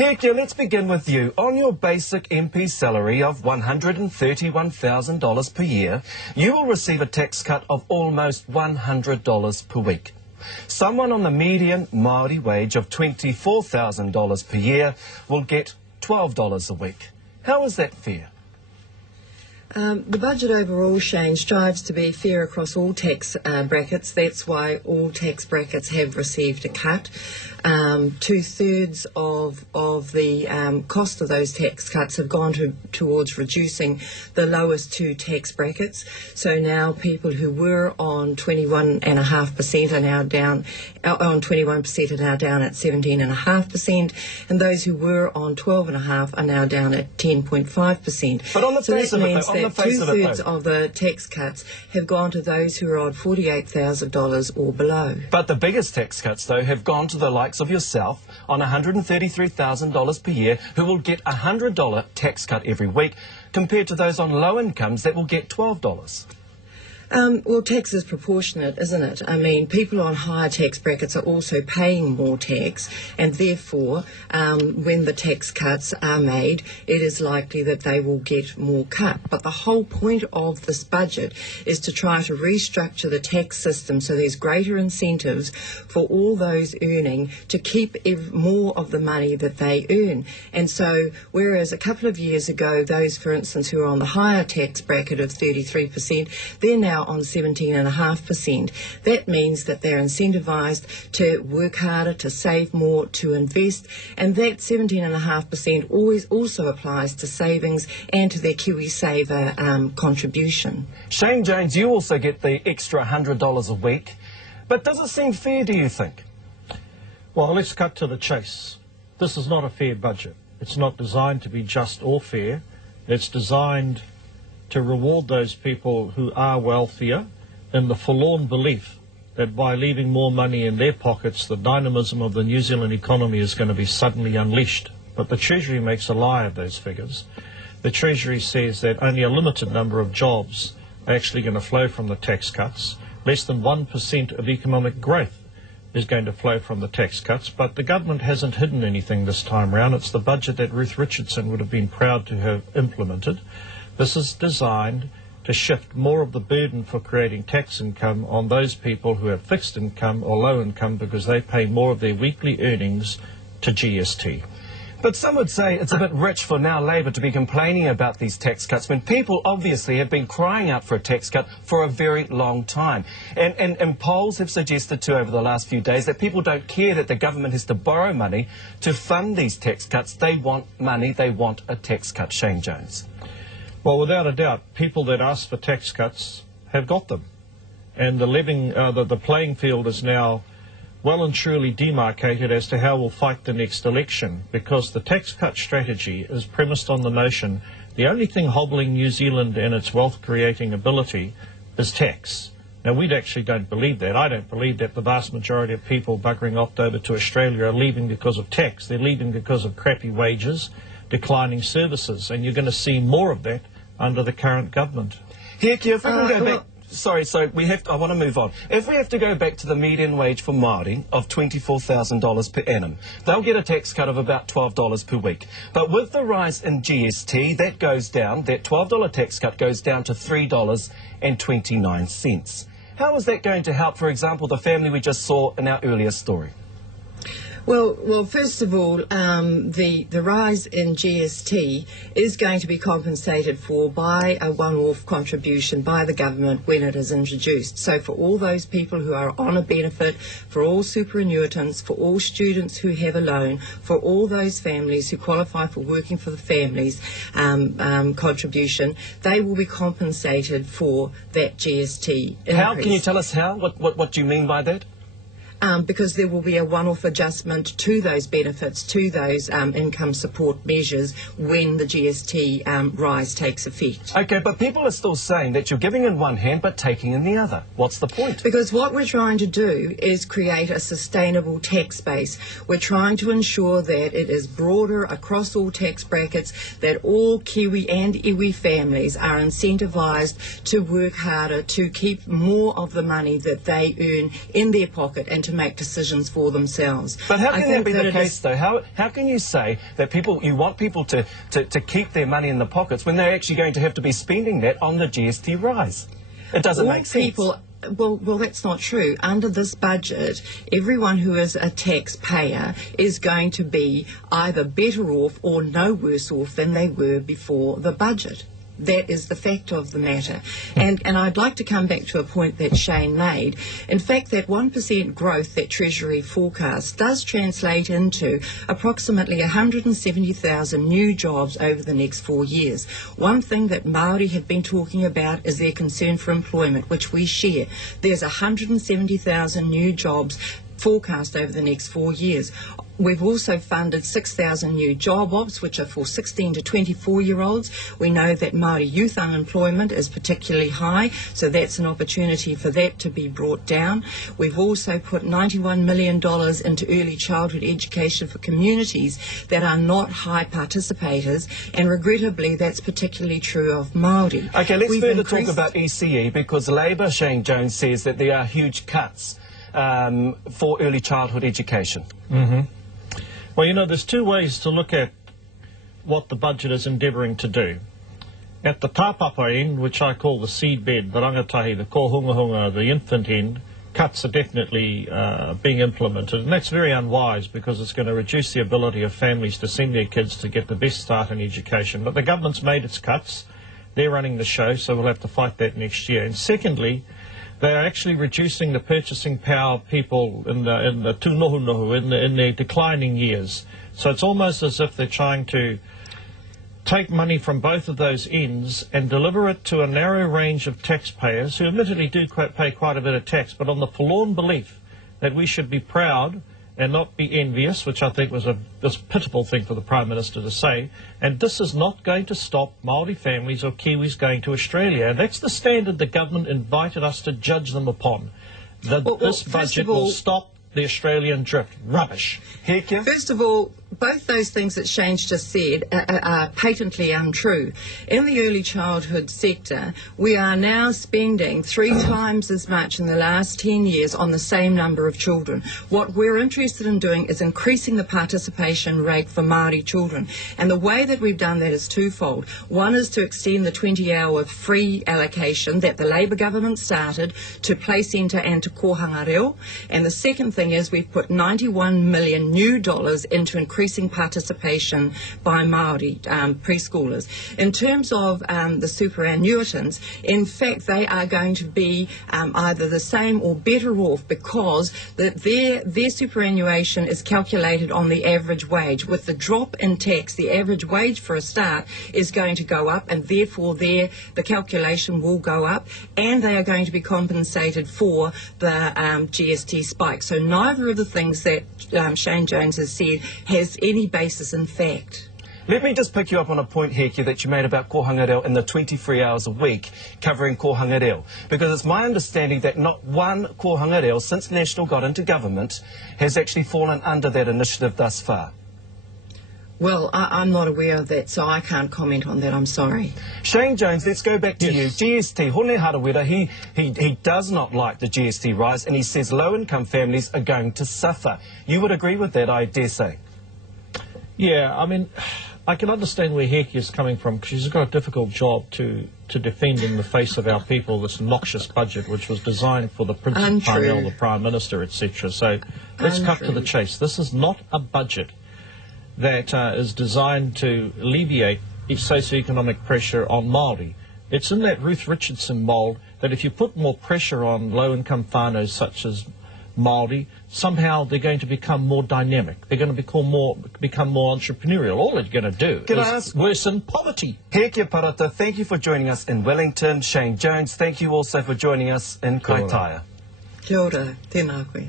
Hekia, let's begin with you. On your basic MP salary of $131,000 per year, you will receive a tax cut of almost $100 per week. Someone on the median Māori wage of $24,000 per year will get $12 a week. How is that fair? The budget overall, Shane, strives to be fair across all tax brackets. That's why all tax brackets have received a cut. 2/3 of the cost of those tax cuts have gone towards reducing the lowest two tax brackets. So now people who were on 21.5% are now down, on 21% are now down at 17.5%, and those who were on 12.5% are now down at 10.5%. But on the face of it, that 2/3 of the tax cuts have gone to those who are on $48,000 or below. But the biggest tax cuts, though, have gone to the likes of yourself on $133,000 per year, who will get a $100 tax cut every week, compared to those on low incomes that will get $12. Well, tax is proportionate, isn't it? I mean, people on higher tax brackets are also paying more tax, and therefore, when the tax cuts are made, it is likely that they will get more cut. But the whole point of this budget is to try to restructure the tax system so there's greater incentives for all those earning to keep more of the money that they earn. And so, whereas a couple of years ago, those, for instance, who are on the higher tax bracket of 33%, they're now on 17.5%. That means that they're incentivised to work harder, to save more, to invest, and that 17.5% always also applies to savings and to their KiwiSaver contribution. Shane Jones, you also get the extra $100 a week, but does it seem fair, do you think? Well, let's cut to the chase. This is not a fair budget. It's not designed to be just or fair. It's designed to reward those people who are wealthier in the forlorn belief that by leaving more money in their pockets, the dynamism of the New Zealand economy is going to be suddenly unleashed. But the Treasury makes a lie of those figures. The Treasury says that only a limited number of jobs are actually going to flow from the tax cuts. Less than 1% of economic growth is going to flow from the tax cuts, but the government hasn't hidden anything this time round. It's the budget that Ruth Richardson would have been proud to have implemented. This is designed to shift more of the burden for creating tax income on those people who have fixed income or low income, because they pay more of their weekly earnings to GST. But some would say it's a bit rich for now Labour to be complaining about these tax cuts when people obviously have been crying out for a tax cut for a very long time. And polls have suggested too over the last few days that people don't care that the government has to borrow money to fund these tax cuts. They want money, they want a tax cut. Shane Jones. Well, without a doubt, people that ask for tax cuts have got them. And the playing field is now well and truly demarcated as to how we'll fight the next election, because the tax cut strategy is premised on the notion the only thing hobbling New Zealand and its wealth-creating ability is tax. Now, we actually don't believe that. I don't believe that the vast majority of people buggering off over to Australia are leaving because of tax. They're leaving because of crappy wages, declining services, and you're going to see more of that under the current government. Hekia, if we can go back... Sorry, so I want to move on. If we have to go back to the median wage for Māori of $24,000 per annum, they'll get a tax cut of about $12 per week. But with the rise in GST, that goes down, that $12 tax cut goes down to $3.29. How is that going to help, for example, the family we just saw in our earlier story? Well, first of all, the rise in GST is going to be compensated for by a one-off contribution by the government when it is introduced. So for all those people who are on a benefit, for all superannuitants, for all students who have a loan, for all those families who qualify for working for the families contribution, they will be compensated for that GST increase. How? Can you tell us how? What do you mean by that? Because there will be a one-off adjustment to those benefits, to those income support measures when the GST rise takes effect. OK, but people are still saying that you're giving in one hand but taking in the other. What's the point? Because what we're trying to do is create a sustainable tax base. We're trying to ensure that it is broader across all tax brackets, that all Kiwi and iwi families are incentivised to work harder, to keep more of the money that they earn in their pocket, and to to make decisions for themselves. But how I can that think be that the it case, is- though? How can you say that you want people to keep their money in the pockets when they're actually going to have to be spending that on the GST rise? It doesn't make sense. Well, that's not true. Under this budget, everyone who is a taxpayer is going to be either better off or no worse off than they were before the budget. That is the fact of the matter. And I'd like to come back to a point that Shane made. In fact, that 1% growth that Treasury forecasts does translate into approximately 170,000 new jobs over the next 4 years. One thing that Māori have been talking about is their concern for employment, which we share. There's 170,000 new jobs forecast over the next 4 years. We've also funded 6,000 new job ops, which are for 16 to 24-year-olds. We know that Māori youth unemployment is particularly high, so that's an opportunity for that to be brought down. We've also put $91 million into early childhood education for communities that are not high participators, and regrettably that's particularly true of Māori. Okay, let's further talk about ECE, because Labour, Shane Jones, says that there are huge cuts for early childhood education. Mm-hmm. Well, you know, there's two ways to look at what the budget is endeavouring to do. At the tāpapa end, which I call the seed bed, the rangatahi, the kōhungahunga, the infant end, cuts are definitely being implemented, and that's very unwise because it's going to reduce the ability of families to send their kids to get the best start in education. But the government's made its cuts. They're running the show, so we'll have to fight that next year. And secondly, they are actually reducing the purchasing power of people in the tūnohunohu, in their declining years. So it's almost as if they're trying to take money from both of those ends and deliver it to a narrow range of taxpayers who admittedly do pay quite a bit of tax, but on the forlorn belief that we should be proud and not be envious, which I think was a pitiful thing for the Prime Minister to say. And this is not going to stop Māori families or Kiwis going to Australia. And that's the standard the government invited us to judge them upon. This budget will stop the Australian drift. Rubbish. Hekia? First of all, both those things that Shane's just said are patently untrue. In the early childhood sector, we are now spending 3 times as much in the last 10 years on the same number of children. What we're interested in doing is increasing the participation rate for Māori children. And the way that we've done that is twofold. One is to extend the 20-hour free allocation that the Labour government started to play centre and to kōhanga reo. And the second thing is we've put $91 million new into increasing participation by Māori preschoolers. In terms of the superannuitants, in fact, they are going to be either the same or better off because their superannuation is calculated on the average wage. With the drop in tax, the average wage for a start is going to go up, and therefore the calculation will go up, and they are going to be compensated for the GST spike. So neither of the things that Shane Jones has said has any basis in fact. Let me just pick you up on a point, Hekia, that you made about kōhanga reo in the 23 hours a week covering kōhanga reo. Because it's my understanding that not one kōhanga reo since National got into government has actually fallen under that initiative thus far. Well, I'm not aware of that, so I can't comment on that. I'm sorry. Shane Jones, let's go back to you. GST, Hone Harawira, he does not like the GST rise, and he says low-income families are going to suffer. You would agree with that, I dare say? Yeah, I mean, I can understand where Hekia is coming from, because she's got a difficult job to defend in the face of our people this noxious budget, which was designed for the Prince Parnell, the Prime Minister, etc. So let's cut to the chase. This is not a budget that is designed to alleviate socioeconomic pressure on Māori. It's in that Ruth Richardson mould that if you put more pressure on low-income whānau such as Māori, somehow they're going to become more dynamic. They're going to become more entrepreneurial. All they're going to do is worsen poverty. Hekia Parata, thank you for joining us in Wellington. Shane Jones, thank you also for joining us in Kaitaia. Kia ora, tēnā koe.